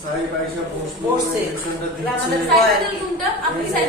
Side বাইসা বসে সেকশনটা দিচ্ছি আমাদের সাইড কোনটা আপনি সাইড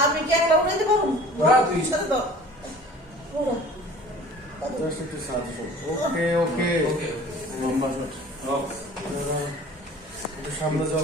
আমি কি একলা উড়াইতে পারব? জাস্ট একটু সাহায্য ওকে ওকে লম্বা শট একটু সামনে যাও